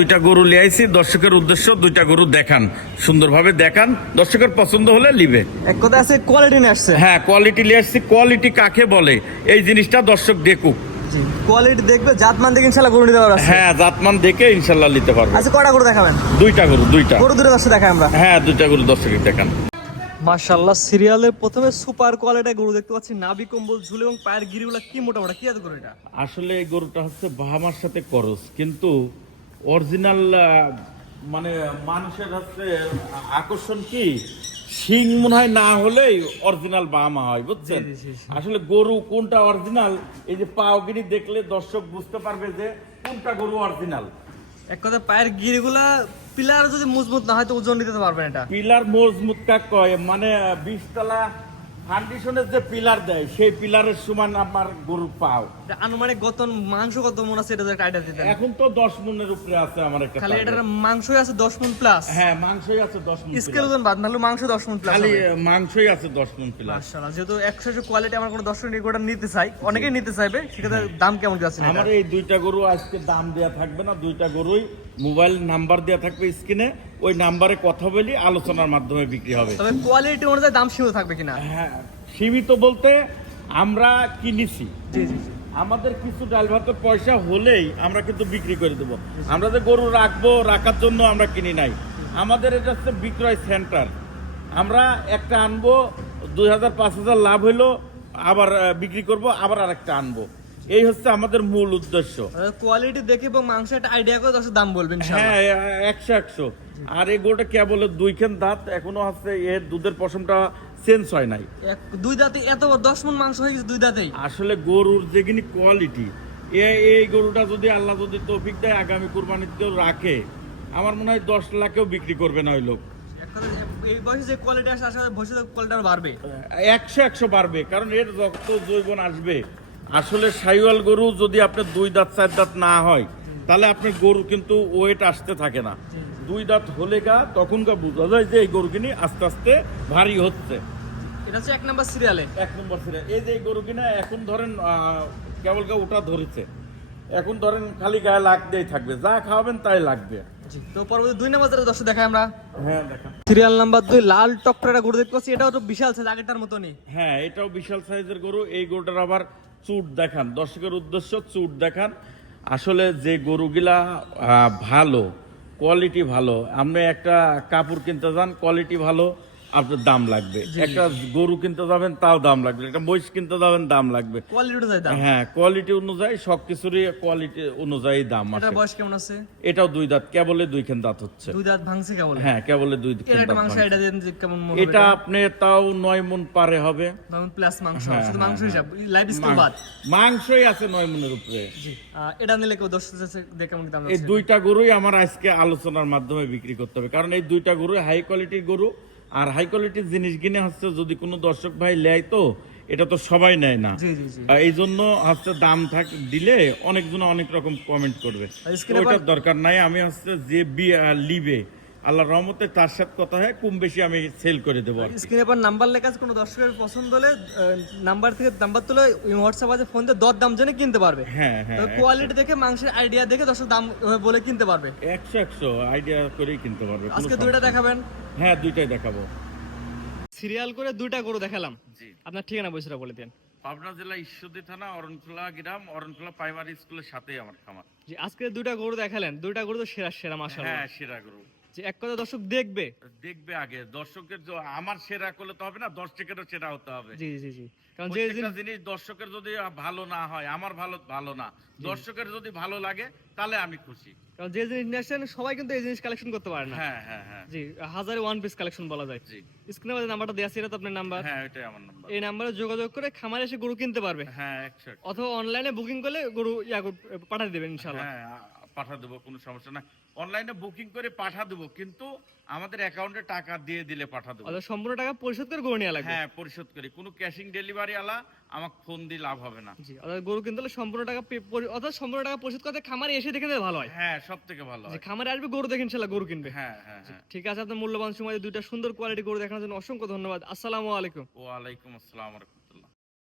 দুইটা গরু লিয়ে আইছি, দর্শকের উদ্দেশ্য দুইটা গরু দেখান, সুন্দরভাবে দেখান, দর্শকের পছন্দ হলে লিবে। এক কথা আছে কোয়ালিটি নিয়ে আসছে। হ্যাঁ, কোয়ালিটি লিয়ে আসছি। কোয়ালিটি কাকে বলে এই জিনিসটা দর্শক দেখুক। কোয়ালিটি দেখবে, জাতমান দেখে ইনশাআল্লাহ গরু নিতে পারবে। হ্যাঁ, জাতমান দেখে ইনশাল্লাহ নিতে পারবে। আচ্ছা, কয়টা গরু দেখাবেন? দুইটা গরু, দুইটা গরু দুটো দর্শক দেখাই আমরা। হ্যাঁ, দুইটা গরু দর্শকের দেখান। মাশাআল্লাহ, সিরিয়ালের প্রথমে সুপার কোয়ালিটির গরু দেখতে পাচ্ছি, নাভি কম্বল ঝুল এবং পায়ের গিরিগুলো কি মোটামোটা, কি আছে গরু এটা? আসলে এই গরুটা হচ্ছে বাহামার সাথে করস, কিন্তু অরিজিনাল মানে মানুষের হচ্ছে আকর্ষণ কি শিং মনে হয় না হলেই অরিজিনাল বাহামা হয়, বুঝছেন? আসলে গরু কোনটা অরিজিনাল এই যে পাওগিরি দেখলে দর্শক বুঝতে পারবে যে কোনটা গরু অরিজিনাল। এক কথা পায়ের গিরিগুলা পিলার যদি মজবুত না হয় তো ওজন দিতে পারবেন এটা। পিলার মজবুত কাক কয়, মানে 20 তলা ফাউন্ডেশনের যে পিলার দেয় সেই পিলারের সমান আমার গরু পাও। আনুমানিক গতন মাংস কত মন আছে এটা একটা আইডিয়া দিতেন? এখন তো 10 মনের উপরে আছে আমার একটা। খালি এটার মাংসই আছে 10 মন প্লাস? হ্যাঁ, মাংসই আছে 10 মন। স্কেল ওজন বাদ নাহলে মাংস 10 মন প্লাস। খালি মাংসই আছে 10 মন প্লাস। মাশাআল্লাহ, যেহেতু 100 কোয়ালিটি আমার কোনো দর্শক নিকটে নিতে চাই, অনেকেই নিতে চাইবে, সেক্ষেত্রে দাম কেমন যাচ্ছে? আমার এই দুইটা গরু আজকে দাম দেয়া থাকবে না, দুইটা গরুই মোবাইল নাম্বার দেয়া থাকবে স্ক্রিনে, ওই নাম্বারে কথা বলি, আলোচনার মাধ্যমে বিক্রি হবে। তবে কোয়ালিটি অনুযায়ী দাম সীমিত থাকবে কিনা? হ্যাঁ, সীমিত বলতে আমরা কিনেছি, জি জি। আমাদের কিছু ডাল ভাতের পয়সা হলেই আমরা কিন্তু বিক্রি করে দেবো। আমরা যে গরু রাখবো, রাখার জন্য আমরা কিনি নাই, আমাদের এটা হচ্ছে বিক্রয় সেন্টার। আমরা একটা আনবো, 2000-5000 লাভ হইলো, আবার বিক্রি করব, আবার আরেকটা আনবো, এই হচ্ছে আমাদের মূল উদ্দেশ্য। কোয়ালিটি দেখে এবং মাংস একটা আইডিয়া করে দর্শক দাম বলবেন। হ্যাঁ, 100-100। আর এই গরুটা কে বলে 2 খান দাঁত এখনো আছে, এর দুধের পশমটা চেঞ্জ হয় নাই। দুই দাঁতে এত 10 মণ মাংস হয়ে গেছে দুই দাঁতেই। আসলে গরুর যেখানে কোয়ালিটি, এই গরুটা যদি আল্লাহ যদি তৌফিক দেয় আগামী কুরবানিতেও রাখে, আমার মনে হয় 10 লাখেও বিক্রি করবে না ওই লোক। এই বয়সে যে কোয়ালিটি আসে আসলে ভবিষ্যতে কোয়ালিটি আরো বাড়বে। 100-100 বাড়বে, কারণ এর রক্ত জৈবন আসবে। আসলে সাইওয়াল গরু যদি আপনার 2 দাঁত 4 দাঁত না হয়, তাহলে আপনার গরু কিন্তু ওয়েট আসতে থাকে না। 2 দাঁত হলে তখনকার বোঝা যায় যে এই গরু কিনি আস্তে আস্তে ভারী হচ্ছে। এটা হচ্ছে 1 নম্বর সিরিয়ালে। 1 নম্বর সিরিয়াল। এই যে এই গরু কিনা এখন ধরেন কেবল ওটা ধরেছে, এখন ধরেন খালি গায়ে লাগতেই থাকবে, যা খাওয়াবেন তাই লাগবে। তো পরবর্তী 2 নম্বর যেটা দর্শক দেখাই আমরা। হ্যাঁ, দেখা। সিরিয়াল নাম্বার 2 লাল টকটকা গরু দেখতে পাচ্ছি, এটাও তো বিশাল সাইজ, আগেরটার মতনই। হ্যাঁ, এটাও বিশাল সাইজের গরু। এই গরুটার আবার চুট দেখান, দর্শকের উদ্দেশ্য চুট দেখান। আসলে যে গরুগুলা ভালো, কোয়ালিটি ভালো, আপনি একটা কাপড় কিনতে যান, কোয়ালিটি ভালো, আপনার দাম লাগবে। একটা গরু কিনতে যাবেন তাও দাম লাগবে, একটা মহিষ কিনতে যাবেন দাম লাগবে। কোয়ালিটি অনুযায়ী দাম। হ্যাঁ, কোয়ালিটি অনুযায়ী সবকিছুরই কোয়ালিটি অনুযায়ী দাম আছে। এটার বয়স কেমন আছে? এটাও 2 দাঁত, কেবলে 2 খান দাঁত হচ্ছে। 2 দাঁত ভাঙছে কেবল? হ্যাঁ, কেবলে 2 এর খান একটা দাঁত মাংস ভাঙছে। আইডিয়া দেন যে কেমন মনে হবে? এটা আপনি তাও 9 মণ পারে হবে। 9 প্লাস মাংস, হ্যাঁ, শুধু মাংস হ্যাঁ, হিসাব, লাইভ স্কেল বাদ। মাংসই আছে 9 মণের উপরে। জি, এটা নিলে কেউ দর্শক দেখে কেমন দাম এই আছে? দুইটা গরুই আমার আজকে আলোচনার মাধ্যমে বিক্রি করতে হবে, কারণ এই দুইটা গরু হাই কোয়ালিটির গরু। আর হাই কোয়ালিটির জিনিস কিনে হচ্ছে যদি কোনো দর্শক ভাই নেয়, তো এটা তো সবাই নেয় না। জি জি জি। এই জন্য হচ্ছে দাম দিলে অনেকজন অনেক রকম কমেন্ট করবে, ওইটার দরকার নাই। আমি হচ্ছে যে লিবে আল্লাহর রহমতে তার সাথে কথা হয়, কম বেশি আমি সেল করে দেবো। স্ক্রিনে পর নাম্বার লেখা আছে, কোনো দর্শকের পছন্দ হলে নাম্বার থেকে নাম্বার তুলে হোয়াটসঅ্যাপ আছে, ফোন দিয়ে দর দাম জেনে কিনতে পারবে। হ্যাঁ হ্যাঁ, কোয়ালিটি দেখে মাংসের আইডিয়া দেখে দর্শক দাম বলে কিনতে পারবে। 100-100 আইডিয়া করেই কিনতে পারবে। আজকে দুইটা দেখাবেন? হ্যাঁ, দুইটাই দেখাবো। সিরিয়াল করে দুইটা গরু দেখালাম। আপনার ঠিকানা বৈশরা বলে দেন। পাবনা জেলা ঈশ্বরদী থানা, অরণখোলা গ্রাম, অরণখোলা প্রাইমারি স্কুলের সাথেই আমার খামার। জি, আজকে দুইটা গরু দেখালেন, দুইটা গরু তো সেরা সেরা মাশাআল্লাহ। হ্যাঁ, সেরা গরু। যে এক কথা দর্শক দেখবে আগে দর্শকের আমার সেরা করলে তো হবে না, দর্শকেরও সেরা হতে হবে। জি জি জি, কারণ যে প্রত্যেকটা জিনিস দর্শকের যদি ভালো না হয়, আমার ভালো না, দর্শকের যদি ভালো লাগে তাহলে আমি খুশি। কারণ যে জিনিস নিয়ে আসেন সবাই কিন্তু এই জিনিস কালেকশন করতে পারে না। হ্যাঁ হ্যাঁ হ্যাঁ, জি, হাজারে ওয়ান পিস কালেকশন বলা যায়। জি, স্ক্রিনে যে নাম্বারটা দেওয়া আছে এটা তো আপনার নাম্বার? হ্যাঁ, এটাই আমার নাম্বার। এই নাম্বারে যোগাযোগ করে খামারে এসে গরু কিনতে পারবে। হ্যাঁ, 100। অথবা অনলাইনে বুকিং করলে গরু পাঠিয়ে দেবেন ইনশাআল্লাহ। হ্যাঁ, পাঠা দেবো, কোনো সমস্যা না। অনলাইনে বুকিং করে পাঠা দেবো, কিন্তু আমাদের অ্যাকাউন্টে টাকা দিয়ে দিলে পাঠা দেবো। আচ্ছা, সম্পূর্ণ টাকা পরিশোধ করে গরু নিয়ে লাগবে? হ্যাঁ, পরিশোধ করি। কোনো ক্যাশিং ডেলিভারি আলা আমাকে ফোন দিয়ে লাভ হবে না। জি, অর্থাৎ গরু কিনতে হলে সম্পূর্ণ টাকা অর্থাৎ সম্পূর্ণ টাকা পরিশোধ করতে খামারে এসে দেখে নিলে ভালো হয়। হ্যাঁ, সব থেকে ভালো হয়। খামারে আসবে গরু দেখে ইনশাআল্লাহ গরু কিনবে। হ্যাঁ হ্যাঁ হ্যাঁ, ঠিক আছে, আপনার মূল্যবান সময় দুইটা সুন্দর কোয়ালিটি গরু দেখানোর জন্য অসংখ্য ধন্যবাদ। আসসালামু আলাইকুম। ওয়ালাইকুম আসসালাম।